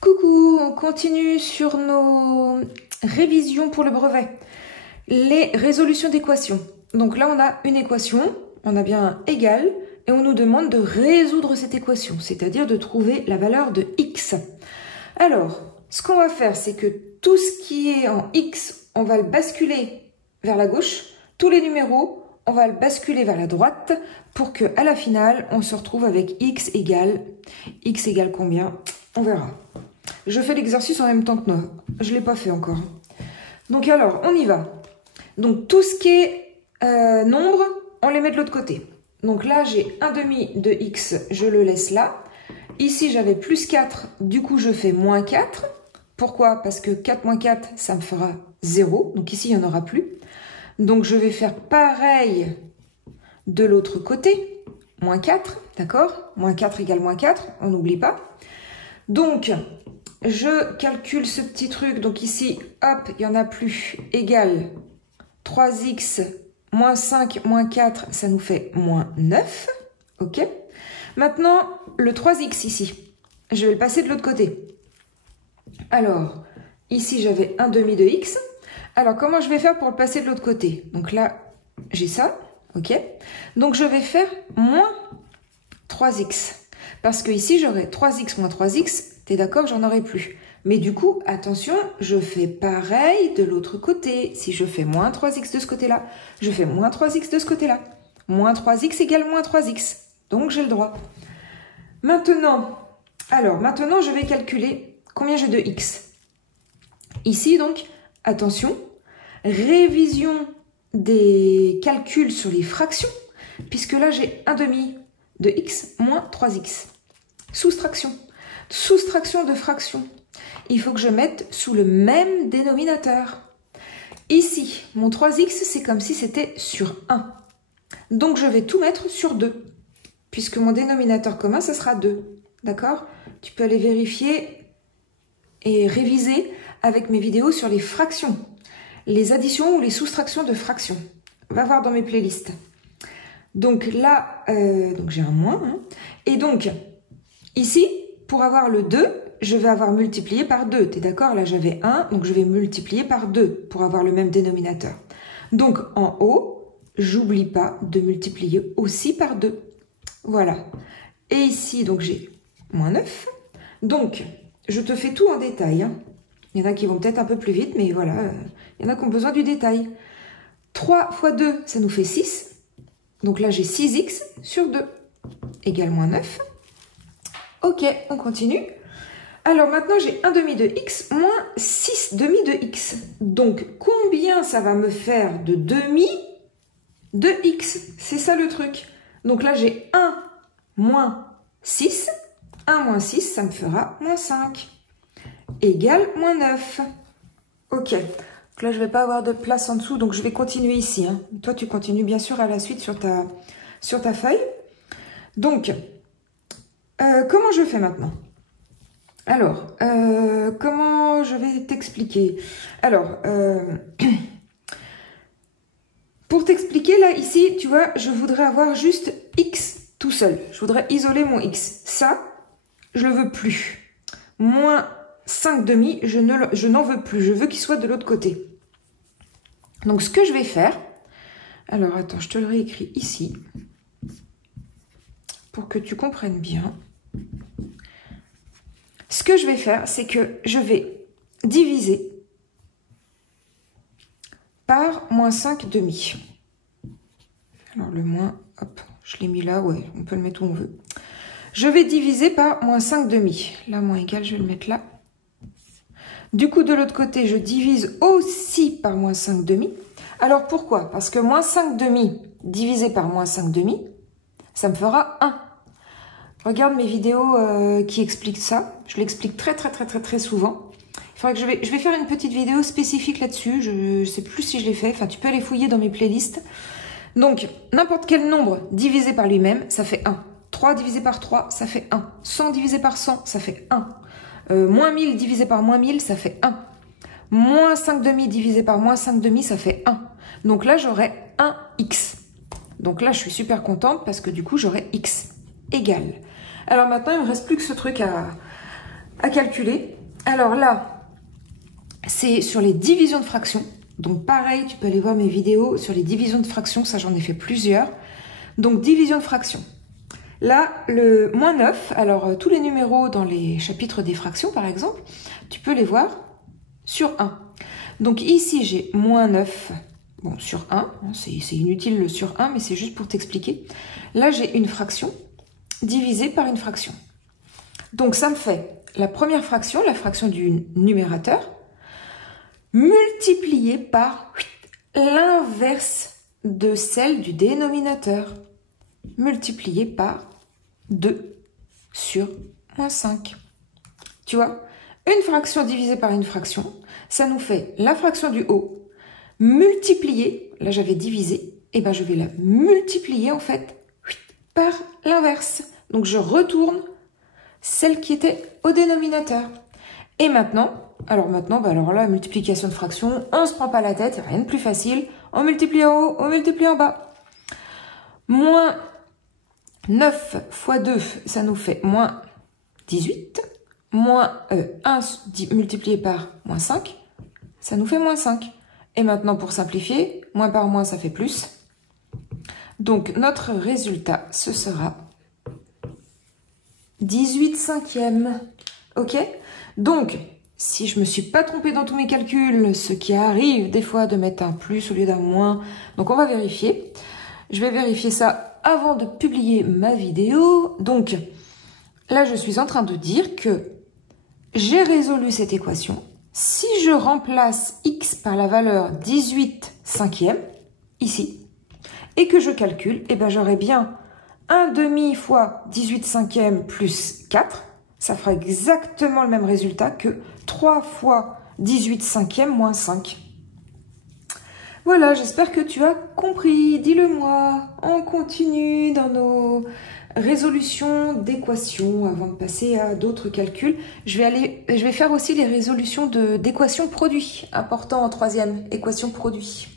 Coucou, on continue sur nos révisions pour le brevet. Les résolutions d'équations. Donc là, on a une équation, on a bien un égal, et on nous demande de résoudre cette équation, c'est-à-dire de trouver la valeur de x. Alors, ce qu'on va faire, c'est que tout ce qui est en x, on va le basculer vers la gauche. Tous les numéros, on va le basculer vers la droite pour qu'à la finale, on se retrouve avec x égale combien? On verra. Je fais l'exercice en même temps que Noah. Je ne l'ai pas fait encore. Donc alors, on y va. Donc tout ce qui est nombre, on les met de l'autre côté. Donc là, j'ai 1 demi de x, je le laisse là. Ici, j'avais plus 4, du coup, je fais moins 4. Pourquoi? Parce que 4 moins 4, ça me fera 0. Donc ici, il n'y en aura plus. Donc je vais faire pareil de l'autre côté. Moins 4, d'accord? Moins 4 égale moins 4, on n'oublie pas. Donc, je calcule ce petit truc. Donc ici, hop, il n'y en a plus. Égale 3x moins 5 moins 4, ça nous fait moins 9. OK? Maintenant, le 3x ici. Je vais le passer de l'autre côté. Alors, ici, j'avais 1 demi de x. Alors, comment je vais faire pour le passer de l'autre côté? Donc là, j'ai ça. OK? Donc, je vais faire moins 3x. Parce que ici, j'aurai 3x moins 3x. T'es d'accord, j'en aurai plus. Mais du coup, attention, je fais pareil de l'autre côté. Si je fais moins 3x de ce côté-là, je fais moins 3x de ce côté-là. Moins 3x égale moins 3x. Donc, j'ai le droit. Maintenant, je vais calculer combien j'ai de x. Ici, donc, attention, révision des calculs sur les fractions, puisque là, j'ai 1 demi de x moins 3x. Soustraction. Soustraction de fractions. Il faut que je mette sous le même dénominateur. Ici, mon 3x, c'est comme si c'était sur 1. Donc, je vais tout mettre sur 2. Puisque mon dénominateur commun, ce sera 2. D'accord? Tu peux aller vérifier et réviser avec mes vidéos sur les fractions. Les additions ou les soustractions de fractions. Va voir dans mes playlists. Donc là, j'ai un moins. Hein. Et donc, ici, pour avoir le 2, je vais avoir multiplié par 2. Tu es d'accord? Là, j'avais 1, donc je vais multiplier par 2 pour avoir le même dénominateur. Donc, en haut, j'oublie pas de multiplier aussi par 2. Voilà. Et ici, donc j'ai moins 9. Donc, je te fais tout en détail. Hein. Il y en a qui vont peut-être un peu plus vite, mais voilà, il y en a qui ont besoin du détail. 3 fois 2, ça nous fait 6. Donc là, j'ai 6x sur 2 égale moins 9. OK, on continue. Alors maintenant, j'ai 1 demi de x moins 6 demi de x. Donc, combien ça va me faire de demi de x? C'est ça le truc. Donc là, j'ai 1 moins 6. 1 moins 6, ça me fera moins 5. Égale moins 9. OK. Donc là, je ne vais pas avoir de place en dessous, donc je vais continuer ici. Hein. Toi, tu continues bien sûr à la suite sur ta feuille. Donc, comment je fais maintenant? Alors, comment je vais t'expliquer? Alors, pour t'expliquer, là, ici, tu vois, je voudrais avoir juste x tout seul. Je voudrais isoler mon x. Ça, je ne le veux plus. Moins 5 demi, je n'en veux plus. Je veux qu'il soit de l'autre côté. Donc, ce que je vais faire... Alors, attends, je te le réécris ici. Pour que tu comprennes bien. Ce que je vais faire, c'est que je vais diviser par moins 5 demi. Alors, le moins, hop, je l'ai mis là, ouais, on peut le mettre où on veut. Je vais diviser par moins 5 demi. Là, moins égal, je vais le mettre là. Du coup, de l'autre côté, je divise aussi par moins 5 demi. Alors, pourquoi? Parce que moins 5 demi divisé par moins 5 demi, ça me fera 1. Regarde mes vidéos qui expliquent ça. Je l'explique très souvent. Il faudrait que je vais faire une petite vidéo spécifique là-dessus. Je ne sais plus si je l'ai fait. Enfin, tu peux aller fouiller dans mes playlists. Donc, n'importe quel nombre divisé par lui-même, ça fait 1. 3 divisé par 3, ça fait 1. 100 divisé par 100, ça fait 1. Moins 1000 divisé par moins 1000, ça fait 1. Moins 5 demi divisé par moins 5 demi, ça fait 1. Donc là, j'aurai 1x. Donc là, je suis super contente parce que du coup, j'aurai x égale. Alors maintenant, il ne me reste plus que ce truc à calculer. Alors là, c'est sur les divisions de fractions. Donc pareil, tu peux aller voir mes vidéos sur les divisions de fractions. Ça, j'en ai fait plusieurs. Donc division de fractions. Là, le moins 9, alors tous les numéros dans les chapitres des fractions, par exemple, tu peux les voir sur 1. Donc ici, j'ai moins 9, bon, sur 1. C'est inutile le sur 1, mais c'est juste pour t'expliquer. Là, j'ai une fraction divisée par une fraction. Donc ça me fait la première fraction, la fraction du numérateur, multipliée par l'inverse de celle du dénominateur, multipliée par 2 sur moins 5. Tu vois, une fraction divisée par une fraction, ça nous fait la fraction du haut multipliée, là j'avais divisé, et ben je vais la multiplier en fait par l'inverse. Donc je retourne celle qui était au dénominateur. Et maintenant, alors là, multiplication de fractions, on ne se prend pas la tête, il n'y a rien de plus facile. On multiplie en haut, on multiplie en bas. Moins 9 fois 2, ça nous fait moins 18. Moins 1 multiplié par moins 5, ça nous fait moins 5. Et maintenant, pour simplifier, moins par moins, ça fait plus. Donc, notre résultat, ce sera 18 cinquièmes. OK? Donc, si je ne me suis pas trompée dans tous mes calculs, ce qui arrive des fois de mettre un plus au lieu d'un moins, donc on va vérifier. Je vais vérifier ça avant de publier ma vidéo. Donc, là, je suis en train de dire que j'ai résolu cette équation. Si je remplace x par la valeur 18 cinquièmes, ici, et que je calcule, eh ben j'aurai bien 1 demi fois 18 cinquièmes plus 4. Ça fera exactement le même résultat que 3 fois 18 cinquièmes moins 5. Voilà, j'espère que tu as compris. Dis-le moi. On continue dans nos résolutions d'équations avant de passer à d'autres calculs. Je vais faire aussi les résolutions d'équations produits, important en troisième, équation produit.